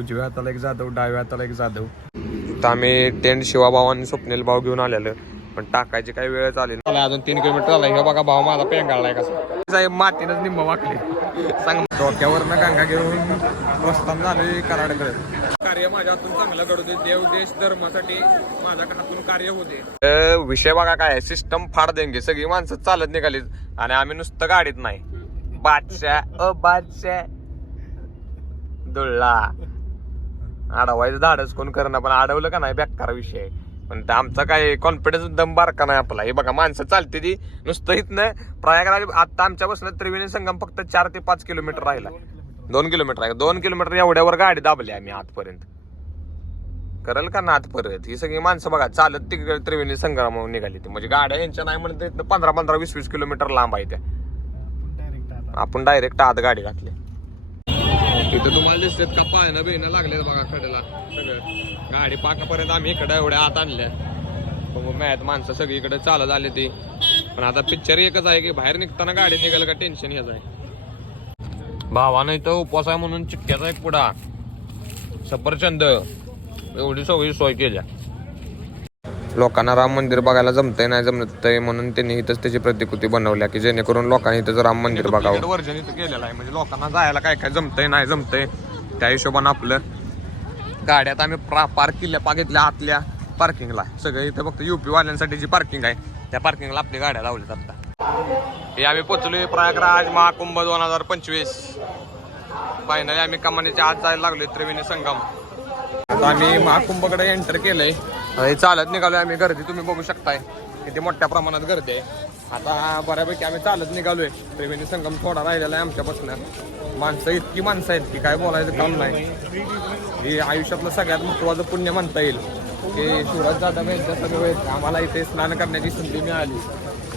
उजव्या हाताला एक जाधव डाव्या हाताला एक जाधव. तर आम्ही टेंट शिवाभाऊ आणि स्वप्नील भाऊ घेऊन आलेलो. पण टाकायची काही वेळ आली नाही. मला अजून तीन किलोमीटर झाला. हे बघा भाऊ माझा पेंगाळलाय कसा. साहेब मातीनच निम्म वाकली. सांग. डोक्यावरनं गंगा घेऊन प्रस्थान झाले कराडकडे. कार्य माझ्या हातून चांगलं घडू दे. देव देश धर्मासाठी माझ्या हातून कार्य होते विषय बघा काय सिस्टम फाड देंगे सगळी माणसं चालत निघाली आणि आम्ही नुसतं गाडीत नाही. बादशाह अ बादशाह. दुळला. अडवायचं धाडच कोण करणं पण अडवलं का नाही बेकार विषय आहे. पण ते आमचा काय कॉन्फिडन्स दम बारका नाही आपला. हे बघा माणसं चालते ती. नुसतं इथनं प्रयागराज आता आमच्या बसलं त्रिवेणी संगम फक्त चार ते पाच किलोमीटर राहिला. दोन किलोमीटर. आहे. दोन किलोमीटर एवढ्यावर गाडी दाबली आम्ही आतपर्यंत. करल का ना आतपर्यंत? ही सगळी माणसं बघा चालत तिकडे त्रिवेणी संग्राम निघाली ती. म्हणजे गाड्या यांच्या नाही म्हणत पंधरा पंधरा वीस वीस किलोमीटर लांब आहे त्या. आपण डायरेक्ट आत गाडी घातली. तिथं तुम्हाला दिसतात का? पायनं बिनं लागले बघा कडेला सगळं. गाडी पाकापर्यंत आम्ही इकडे एवढ्या आत आणल्या मग मॅथ माणसं सगळी इकडे चालत आले ती. पण आता पिक्चर एकच आहे की बाहेर निघताना गाडी निघाल का टेन्शन येत आहे. भावानं इथं उपवास आहे म्हणून चिक्क्याचा एक पुडा. सफरचंद. एवढी सगळी सोय केल्या. लोकांना राम मंदिर बघायला जमतंय नाही जमतंय म्हणून त्यांनी इथंच त्याची प्रतिकृती बनवल्या की जेणेकरून लोकांनी इथंच राम मंदिर बघावं. वर्जन इथं केलेलं आहे. म्हणजे लोकांना जायला काय काय जमतंय नाही जमतंय त्या हिशोबानं आपलं गाड्यात आम्ही पार्क केल्या पागितल्या आतल्या पार्किंगला सगळं इथं फक्त युपी वाल्यांसाठी जी पार्किंग आहे त्या पार्किंगला आपली गाड्या लावल्यात आता. हे आम्ही पोचलोय प्रयागराज महाकुंभ दोन हजार पंचवीस. फायनली आम्ही कमानीच्या आत जायला लागलोय त्रिवेणी संगम. आता आम्ही महाकुंभकडे एंटर केलंय. हे चालत निघालोय आम्ही. गर्दी तुम्ही बघू शकताय. किती मोठ्या प्रमाणात गर्दी आहे. आता बऱ्यापैकी आम्ही चालत निघालोय. त्रिवेणी संगम थोडा राहिलेला आहे आमच्यापासून. माणसं इतकी माणसं आहेत की काय बोलायचं काम नाही. हे आयुष्यातलं सगळ्यात महत्वाचं पुण्य म्हणता येईल. की शिवराज जाधव यांच्या सगळं आम्हाला इथे स्नान करण्याची संधी मिळाली.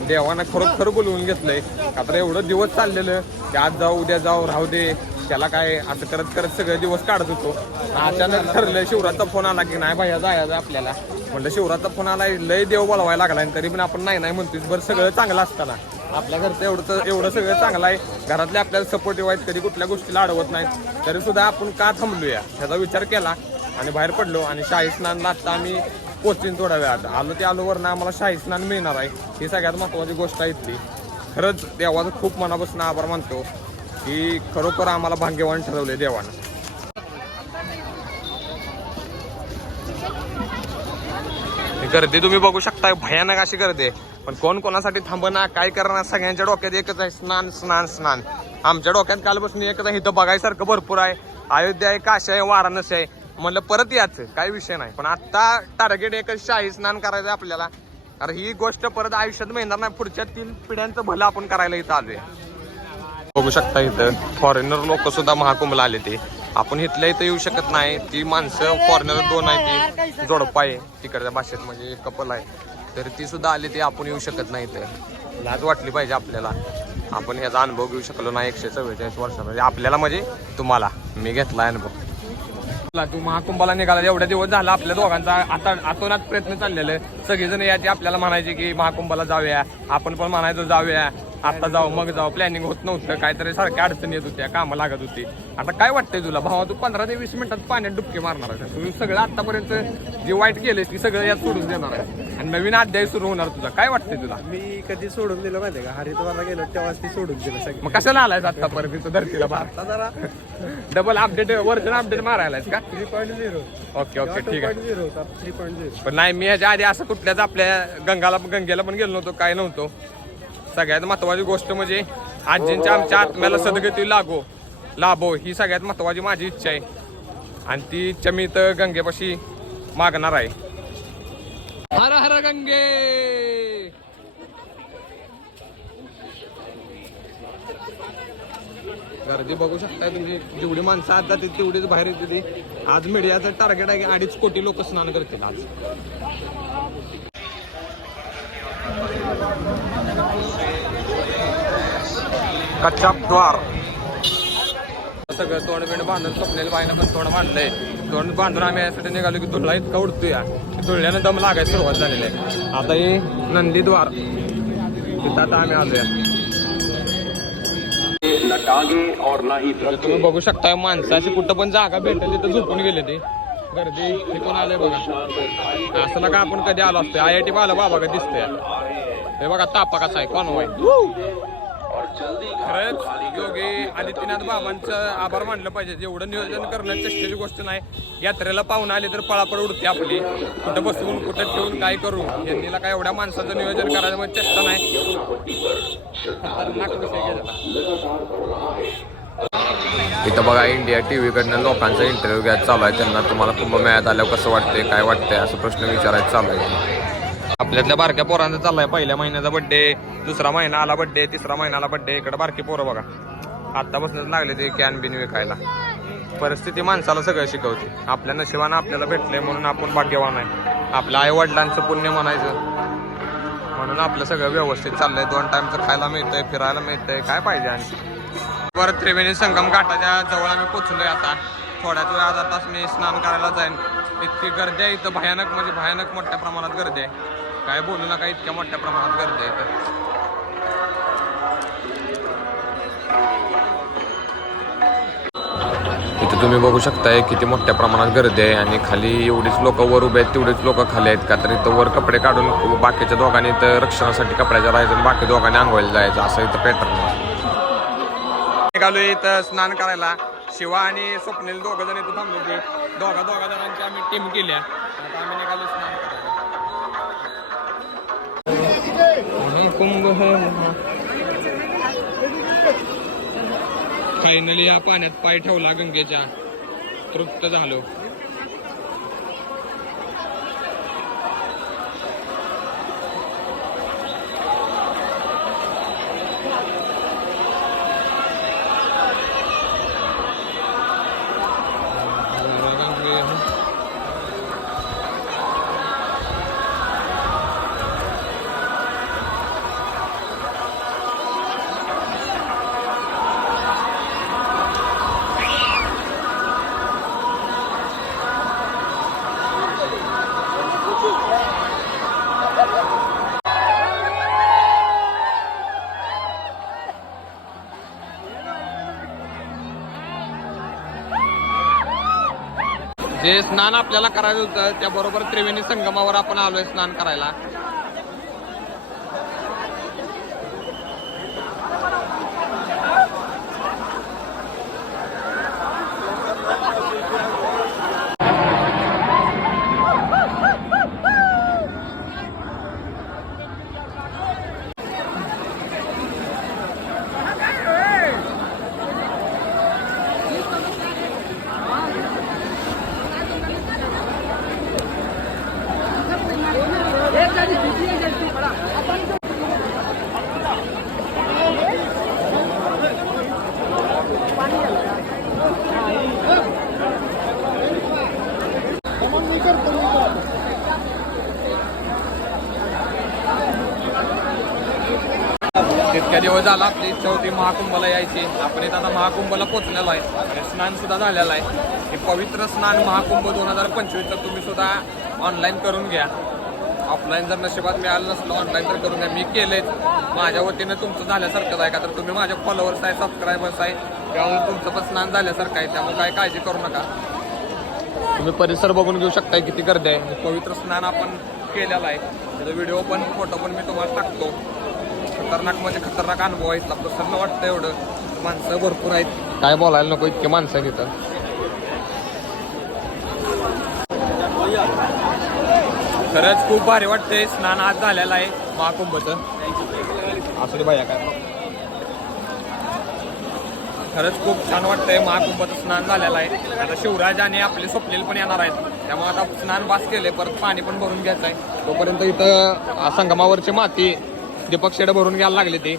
देवानं खरोखर बोलवून घेतलंय. का तर एवढं दिवस चाललेलं की आज जाऊ उद्या जाऊ राहू दे. त्याला काय असं करत करत सगळे दिवस काढत होतो. अचानक ठरलं शिवराजचा फोन आला की नाही भाया जायचं आपल्याला. म्हणलं शिवराजचा फोन आला लय देव बोलवायला लागला आणि तरी पण आपण नाही नाही म्हणतोय बरं सगळं चांगलं असताना. आपल्या घरचं एवढं एवढं सगळं चांगलं आहे. घरातले आपल्याला सपोर्टिव्ह आहेत कधी कुठल्या गोष्टीला अडवत नाहीत. तरी सुद्धा आपण का थांबलूया? ह्याचा विचार केला आणि बाहेर पडलो आणि शाही स्नानला आता आम्ही पोचीन थोड्या वेळात आलो ते आलो वरनं आम्हाला शाही स्नान मिळणार आहे. ही सगळ्यात महत्वाची गोष्ट आहे इथली. खरंच देवाचं खूप मनापासून आभार मानतो. की खरोखर आम्हाला भाग्यवान ठरवले देवानं. गर्दी तुम्ही बघू शकताय भयानक अशी गर्दी आहे. पण कोण कोणासाठी थांबना काय करणार सगळ्यांच्या डोक्यात एकच आहे स्नान स्नान स्नान. आमच्या डोक्यात कालपासून एकच आहे इथं बघायसारखं भरपूर आहे. अयोध्या आहे काशी आहे वाराणसी आहे. म्हणलं परत याच काय विषय नाही. पण आता टार्गेट एकच शाही स्नान करायचं आहे आपल्याला. कारण ही गोष्ट परत आयुष्यात मिळणार नाही. पुढच्या तीन पिढ्यांचं भलं आपण करायला इथं आलोय. बघू शकता इथं फॉरेनर लोक सुद्धा महाकुंभला आले ते. आपण इथल्या इथं येऊ शकत नाही. ती माणसं फॉरेनर दोन आहे ती. जोडपा आहे. तिकडच्या भाषेत म्हणजे कपल आहे. तर ती सुद्धा आली ती आपण येऊ शकत नाही इथं. लाज वाटली पाहिजे आपल्याला. आपण ह्याचा अनुभव घेऊ शकलो नाही एकशे चव्वेचाळीस वर्षामध्ये आपल्याला म्हणजे तुम्हाला. मी घेतला अनुभव. तू महाकुंभाला निघाला. एवढ्या दिवस झाला आपल्या दोघांचा आता आतोनात प्रयत्न चाललेले सगळेजण याचे आपल्याला म्हणायचे की महाकुंभाला जाऊया. आपण पण म्हणायचो जाऊया. आता जाऊ मग जाऊ. प्लॅनिंग होत नव्हतं. काहीतरी सारख्या अडचणी येत होत्या कामं लागत होती. आता काय वाटतंय तुला? भावा तू पंधरा ते वीस मिनिटात पाण्यात डुबके मारणार आहे तू सगळं आतापर्यंत जे वाईट केलंय ती सगळं यात सोडून देणार आहे आणि नवीन अध्याय सुरू होणार तुझा. काय वाटतंय तुला? मी कधी सोडून दिलं माहितीये का? हरिद्वारला गेलो तेव्हाच ती सोडून दिलं सगळं. मग कशाला आलायस आतापर्यंत इथं धरतीला बाहेर? आता जरा डबल अपडेट वर्जन अपडेट मारायलायस का? Three point zero okay okay ठीक आहे. झिरो होता थ्री पॉईंट झिरो पण नाही मी ह्याच्या आधी असं कुठल्याच आपल्या गंगाला गंगेला पण गेलो नव्हतो काय नव्हतो. सगळ्यात महत्वाची गोष्ट म्हणजे आजींच्या आमच्या आत्म्याला सदगती लागो लाभो ही सगळ्यात महत्वाची माझी इच्छा आहे. आणि ती इच्छा मी तर गंगेपाशी मागणार आहे. हर हर गंगे! गर्दी बघू शकताय तुम्ही. जेवढी माणसं आज ती तेवढीच बाहेर येते ती. आज मीडियाचं टार्गेट आहे की अडीच कोटी लोक स्नान करतील आज. कच्चाप द्वार. सगळं तोंड बिंड बांधून स्वप्नेल बाईनं पण तोंड बांधलंय. तोंड बांधून आम्ही यासाठी निघालो की तुळला इतका उडतो या तुळल्यानं दम लागायला सुरुवात झालेली आहे. आता हे नंदीद्वार तिथं आता आम्ही आलोय. न टांगे और न ही तर तुम्ही बघू शकता माणसं अशी कुठं पण जागा भेटेल तिथं झोपून गेले ते. गर्दी कोण आलंय बघा. असं ना का आपण कधी आलो असतो. आय आय टी आलं बाबा का दिसतंय. हे बघा तापा कसा आहे कोण होय खरंच योगी आदित्यनाथ बाबांचं आभार मानलं पाहिजे. एवढं नियोजन करणं चेष्टेची गोष्ट नाही. यात्रेला पाहून आले तर पळापळ उडते आपली. कुठं बसवून कुठं ठेवून काय करू? यांनीला काय एवढ्या माणसाचं नियोजन करायचं म्हणजे चेष्टा नाही. इथं बघा इंडिया टीव्ही कडनं लोकांचा इंटरव्ह्यू घ्यायचा चालू आहे. त्यांना तुम्हाला कुंभमेळ्यात आल्यावर कसं वाटतंय काय वाटतंय असं प्रश्न विचारायचं चालू आहे. आपल्यातल्या बारक्या पोरांचा चाललाय पहिल्या महिन्याचा बड्डे दुसरा महिना आला बड्डे तिसरा महिना आला बड्डे इकडे बारकी पोरं बघा. आतापासूनच लागले ते कॅन बिन विकायला. परिस्थिती माणसाला सगळं शिकवते. आपल्या नशिबानं आपल्याला भेटलंय म्हणून आपण भाग्यवान आहे. आपल्या आई वडिलांचं पुण्य म्हणायचं. म्हणून आपलं सगळं व्यवस्थित चाललंय. दोन टाइमचं खायला मिळतंय फिरायला मिळतंय काय पाहिजे आणखी परत त्रिवेणी संगम घाटाच्या जवळ आम्ही पोचलोय आता. थोड्याच वेळ अर्धा तास मी स्नान करायला जाईन. इतकी गर्दी आहे इथं भयानक म्हणजे भयानक मोठ्या प्रमाणात गर्दी आहे. काय बोलू नका इतक्या मोठ्या प्रमाणात गर्दी आहे इथं इथं तुम्ही बघू शकताय किती मोठ्या प्रमाणात गर्दी आहे आणि खाली एवढीच लोक वर उभे आहेत तेवढीच लोक खाली आहेत का? तर इथं वर कपडे काढून बाकीच्या दोघांनी इथं रक्षणासाठी कपड्याच्या राहायचं आणि बाकी दोघांनी आंघोळीला जायचं असं इथं पॅटर्न निघालोय इथं स्नान करायला. शिवा आणि स्वप्नील दोघं जण इथं थांबलो दोघा दोघा जणांची आम्ही टीम केली कुंभ फायनली या पाण्यात पाय ठेवला गंगेच्या. तृप्त झालो. जे स्नान आपल्याला करायचं होतं त्याबरोबर त्रिवेणी संगमावर आपण आलोय स्नान करायला तितक्या दिवस झाला. आपली इच्छा होती महाकुंभला यायची. आपण इथं आता महाकुंभला पोचलेलो आहे. स्नान सुद्धा झालेलं आहे. हे पवित्र स्नान महाकुंभ दोन हजार पंचवीसला तुम्ही सुद्धा ऑनलाईन करून घ्या. ऑफलाईन जर नशिबात मिळालं नसलं ऑनलाईन तर करून घ्या. मी केलेच माझ्या वतीनं तुमचं झाल्यासारखंच आहे का तर तुम्ही माझ्या फॉलोअर्स आहे सबस्क्रायबर्स आहे. त्यामुळे तुमचं पण स्नान झाल्यासारखं आहे. त्यामुळे काय काळजी करू नका. तुम्ही परिसर बघून घेऊ शकताय किती गर्दी आहे. पवित्र स्नान आपण केलेलं आहे. त्याचा व्हिडिओ पण फोटो पण मी तुम्हाला टाकतो. खतरनाक म्हणजे खतरनाक अनुभव आहे इथला प्रसन्न वाटतं एवढं. माणसं भरपूर आहेत. काय बोलायला नको इतके माणसं आहेत इथं. खरंच खूप भारी वाटतंय. स्नान आज झालेलं आहे. महाकुंभचं. असू दे भैया काय खरंच खूप छान वाटतंय. महाकुंभाचं स्नान झालेलं आहे. आता शिवराज आणि आपले स्वप्नील पण येणार आहेत. त्यामुळे आता स्नान बास केले परत पाणी पण भरून घ्यायचं आहे तोपर्यंत इथं संगमावरची माती दीपक शेड भरून घ्यायला लागले ते.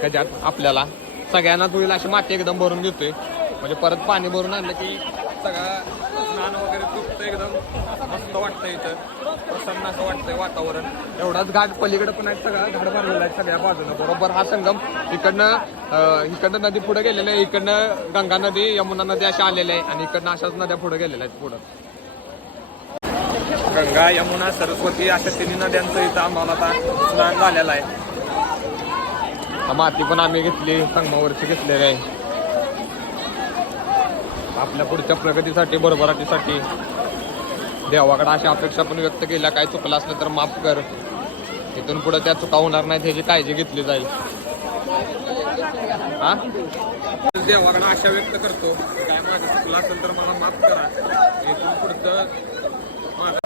त्याच्यात आपल्याला सगळ्यांना होईल अशी माती एकदम भरून घेतोय. म्हणजे परत पाणी भरून आणलं की सगळं स्नान वगैरे तुटतं एकदम मस्त वाटतं इथं. प्रसन्न असं वाटतंय वातावरण. एवढाच घाट पलीकडे पण आहे सगळा घाट भरलेला आहे सगळ्या बाजूनं. बरोबर हा संगम. इकडनं इकडनं नदी पुढे गेलेलं आहे. इकडनं गंगा नदी यमुना नदी अशा आलेल्या आहे आणि इकडनं अशाच नद्या पुढे गेलेल्या आहेत पुढं. गंगा यमुना सरस्वती अशा तिन्ही नद्यांचं इथं आम्हाला आता स्नान झालेलं आहे. माती पण आम्ही घेतली संगमावरची घेतलेली आहे. आपल्या पुढच्या प्रगतीसाठी बरोबराटीसाठी देवाकडे अशा अपेक्षा पण व्यक्त केल्या काय चुकलं असलं तर माफ कर. इथून पुढे त्या चुका होणार नाहीत ह्याची काळजी घेतली जाईल. हा? देवाकडे आशा व्यक्त करतो काय माझं चुकलं असेल तर मला माफ करा. इथून पुढचं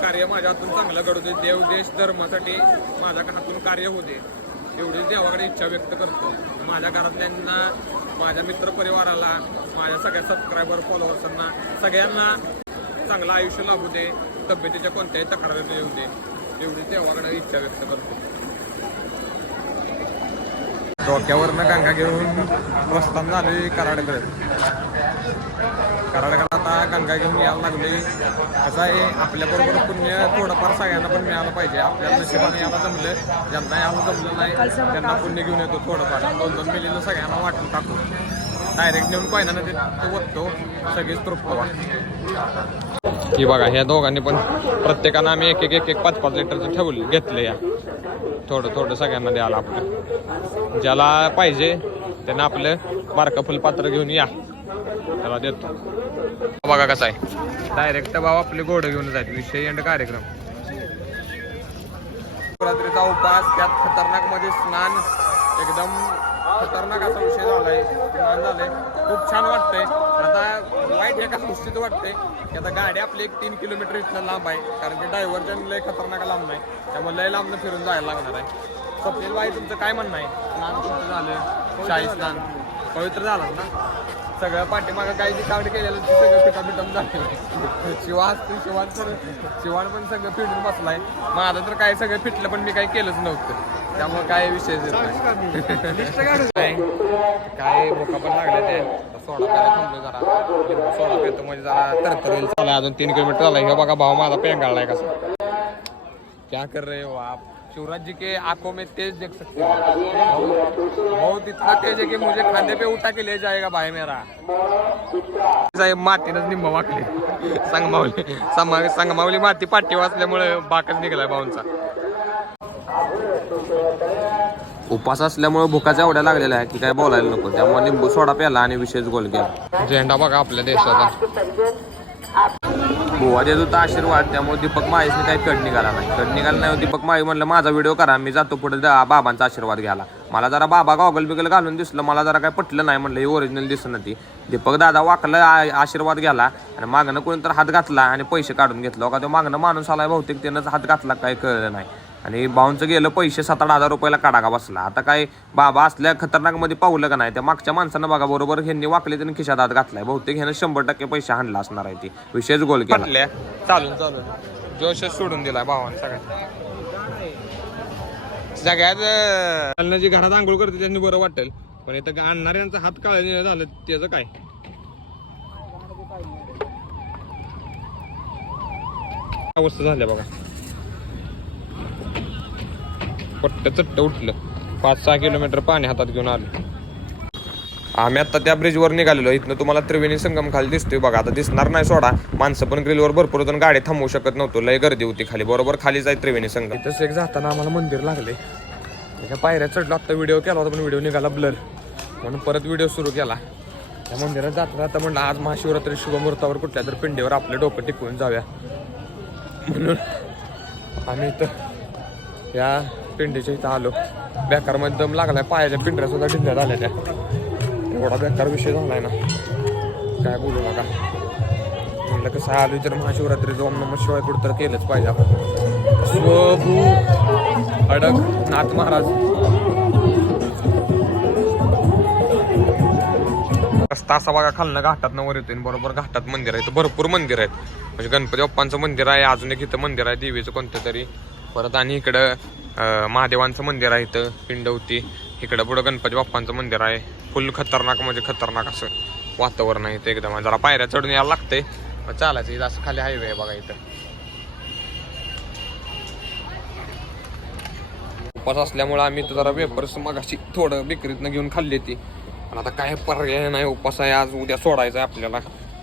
कार्य माझ्या हातून चांगलं घडू देव देश धर्मासाठी माझ्या हातून कार्य होऊ दे. एवढीच देवाकडे इच्छा व्यक्त करतो. माझ्या घरातल्यांना माझ्या मित्रपरिवाराला माझ्या सगळ्या सबस्क्रायबर फॉलोअर्सांना सगळ्यांना चांगलं आयुष्य लाभू दे. तब्येतीच्या कोणत्याही तक्रारी येऊ दे. एवढीच देवाकडे इच्छा व्यक्त करतो. डोक्यावरनं गंगा घेऊन प्रस्थान झाले कराडकडे. कराडकडे आता गंगा घेऊन यायला लागले. असं आहे आपल्याबरोबर पुण्य थोडंफार सगळ्यांना पण मिळालं पाहिजे. आपल्याला नशिबाने यायला जमलं. ज्यांना यायला जमलं नाही त्यांना पुण्य घेऊन येतो थोडंफार. दोन दोन मिलीनं सगळ्यांना वाटून टाकू. डायरेक्ट नेऊन पाहिजे ते ते ओततो सगळेच तृप्त की बघा ह्या दोघांनी पण प्रत्येकानं आम्ही एक एक एक एक पाच पाच लिटरचं ठेवले घेतलं या. थोडं थोडं सगळ्यांना द्यायला आपलं. ज्याला पाहिजे त्यांना आपलं बारकं फुलपात्र घेऊन या. त्याला देतो. बघा कसा आहे. डायरेक्ट भाव आपले गोड घेऊन जायचे विषय एंड कार्यक्रम. शिवरात्रीचा उपास त्यात खतरनाकमध्ये स्नान एकदम खतरनाक असा विषय झालाय स्नान झालंय. खूप छान वाटतंय. आता वाईट एका गोष्टीत वाटतंय की आता गाडी आपली एक तीन किलोमीटर इथनं लांब आहे कारण की डायव्हर्जन लय खतरनाक लांब नाही त्यामुळे लय लांबनं फिरून जायला लागणार आहे. स्वप्नील बाई तुमचं काय म्हणणं आहे? स्नान तुमचं झालं? शाही स्नान. पवित्र झालं ना? सगळं पाठीमागं काही जे कावडी केलेलं ते सगळं पिठा पिठम झालं शिवा असतो शिवान तर शिवान पण सगळं पिटून बसलाय. माझं तर काय सगळं पिटलं पण मी काही केलंच नव्हतं. त्यामुळे काय विषय काय? काय भोका पण लागले ते सोडा प्यायला थांबलो जरा. सोडा पितो म्हणजे जरा तरतर होईल. चालाय अजून तीन किलोमीटर झालाय हे बघा भाऊ माझा पेंगाळलाय कसा. क्या कर रहे हो आप? शिवराज जी के आंखों में तेज देख सकते हो। बहुत इतना तेज है कि मुझे खांदे पे उठा के ले जाएगा भाई मेरा। साहेब मातीनच निंब वाकली। संगमावली समा संगमावली माती पाठी वाचल्यामुळे बाकच निघालाय भाऊंचा. उपास असल्यामुळे भुकाच्या एवढ्या लागलेल्या आहे की काय बोलायला नको. त्यामुळे लिंबू सोडा प्याला आणि विशेष गोल केला. झेंडा बघा आपल्या देशाचा. बुवा देत होता आशीर्वाद त्यामुळे दीपक माळीसने काही कट निघाला नाही. कड निघाला नाही दीपक माळी म्हणलं माझा व्हिडिओ करा मी जातो पुढे बाबांचा आशीर्वाद घ्यायला. मला जरा बाबा गॉगल बिगल घालून दिसलं मला जरा काय पटलं नाही म्हणलं हे ओरिजिनल दिसत ती. दीपक दादा वाकलं आशीर्वाद घ्याला आणि मागणं कोणी तर हात घातला आणि पैसे काढून घेतलं. हो का तो मागणं माणूस आलाय बहुतेक त्यानं हात घातला काय कळलं नाही. आणि भाऊंचं गेलं पैसे सात आठ हजार रुपयाला काढा का बसला. आता काय बाबा असल्या खतरनाकमध्ये पावलं का नाही? त्या मागच्या माणसानं बघा बरोबर ह्यांनी वाकले त्यांनी खिशात हात घातलाय. बहुतेक ह्यानं शंभर टक्के पैसे हाणला असणार आहे ती. विशेष गोल केला. चालून चालून. जोशच सोडून दिलाय भावानं सगळ्या सगळ्यात अं, जी घरात आंघोळ करते त्यांनी बरं वाटेल. पण इथं आणणाऱ्यांचा हात काळ झालं त्याचं काय? अवस्था झाल्या बघा. पट्ट चट्ट उठलं. पाच सहा किलोमीटर पाणी हातात घेऊन आलं. आम्ही आता त्या ब्रिजवर निघालेलो. इथनं तुम्हाला त्रिवेणी संगम खाली दिसतोय बघा. आता दिसणार नाही सोडा. माणसं पण ग्रिलवर भरपूर जण गाडी थांबवू शकत नव्हतो. लय गर्दी होती खाली. बरोबर खाली जाय त्रिवेणी संगम. तसं एक जाताना आम्हाला मंदिर लागले एका पायऱ्या चढलो. आता व्हिडिओ केला होता पण व्हिडिओ निघाला ब्लर म्हणून परत व्हिडिओ सुरू केला. त्या मंदिरात जाता जाता म्हणलं आज महाशिवरात्री शुभमुहूर्तावर कुठल्या तर पिंडीवर आपलं डोकं टिकवून जाऊया. म्हणून आम्ही इथं या पिंडीच्या इथं आलो. बेकारमध्ये दम लागलाय. पायाच्या पिंढऱ्या सुद्धा ढिंड्या झाल्या त्या. एवढा बेकार विषय झालाय ना. काय बोलू नका म्हणलं कसं आली तर महाशिवरात्री ओम नम शिवाय कुठं तर केलंच पाहिजे आपण. स्वभू अडक नाथ महाराज. रस्ता असा बघा खालनं घाटात वर येतो बरोबर घाटात मंदिर आहे तर भरपूर मंदिर आहेत. म्हणजे गणपती बाप्पांचं मंदिर आहे अजून एक इथं मंदिर आहे देवीचं कोणतं तरी. परत आणि इकडं महादेवांचं मंदिर आहे इथं पिंडवती. इकडं पुढं गणपती बाप्पांचं मंदिर आहे. फुल खतरनाक म्हणजे खतरनाक असं वातावरण आहे ते एकदम. जरा पायऱ्या चढून यायला लागतंय. मग चालायचं इथं असं खाली हायवे आहे बघा इथं. उपास असल्यामुळे आम्ही तर जरा वेपर्स मगाशी थोडं बेकरीतनं घेऊन खाल्ली ती पण आता काय पर्याय नाही उपास आहे. आज उद्या सोडायचा आहे आपल्याला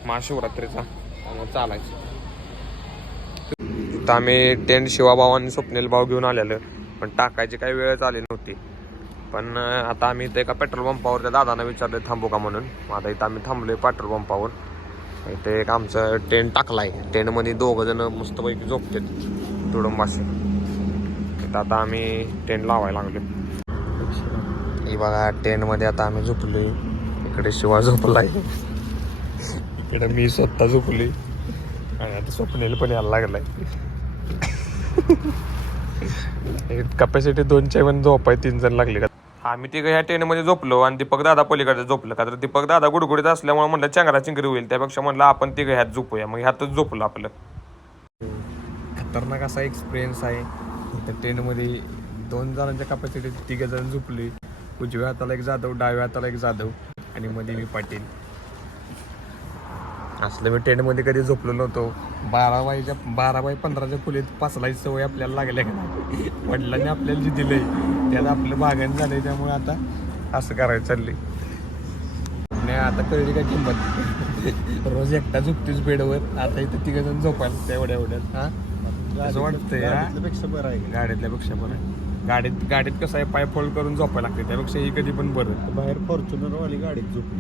महाशिवरात्रीचा. त्यामुळे चालायचं. इथं आम्ही टेंट शिवाभाऊ आणि स्वप्नील भाऊ घेऊन आलेलं. पण टाकायची काही वेळच आली पण आता आम्ही इथे एका पेट्रोल पंपावर त्या दादांना विचारले थांबू का म्हणून? आता इथं आम्ही थांबलोय पेट्रोल पंपावर इथे एक आमचं टेंट टाकलाय. टेंटमध्ये दोघं जण मस्तपैकी झोपतात. तुडंबाशी इथं आता आम्ही टेंट लावायला लागलो ही बघा टेंटमध्ये आता आम्ही झोपलोय. इकडे शिवा झोपलाय. इकडे मी स्वतः झोपली आणि आता स्वप्नेल पण यायला लागलाय. कपॅसिटी दोनच्या पण झोपाय तीन जण लागले का? आम्ही तिघं ह्या ट्रेनमध्ये झोपलो आणि दीपक दादा पलीकडे झोपलं. का तर दीपक दादा गुडगुडीत असल्यामुळे म्हणलं चांगला चिंगरी होईल. त्यापेक्षा म्हणलं आपण तिघं ह्यात झोपूया. मग ह्यातच झोपलो आपलं. खतरनाक असा एक्सपिरियन्स आहे. त्या ट्रेनमध्ये दोन जणांच्या कपॅसिटी तिघं जण झोपले. उजव्या हाताला एक जाधव डाव्या हाताला एक जाधव आणि मध्ये मी पाटील. असलं मी टेंटमध्ये कधी झोपलो नव्हतो. बारा बायच्या बारा बाय पंधराच्या खोलीत पाचलाची सवय आपल्याला लागल्या का नाही वडिलांनी आपल्याला जे दिलंय त्यात आपलं भागण झालंय त्यामुळे आता असं करायचं चाललंय नाही आता कळली का किंमत? रोज एकटा झोपतीस बेडवर. आता इथं तिघ जण झोपायला तेवढ्या एवढ्यात हा? असं वाटतंय हा? पेक्षा बरं आहे. गाडीतल्यापेक्षा बरं गाडीत गाडीत कसं आहे पाय फोल्ड करून झोपायला लागते. त्यापेक्षा ही कधी पण बरं. बाहेर फॉर्च्युनर वाली गाडीत झोपली.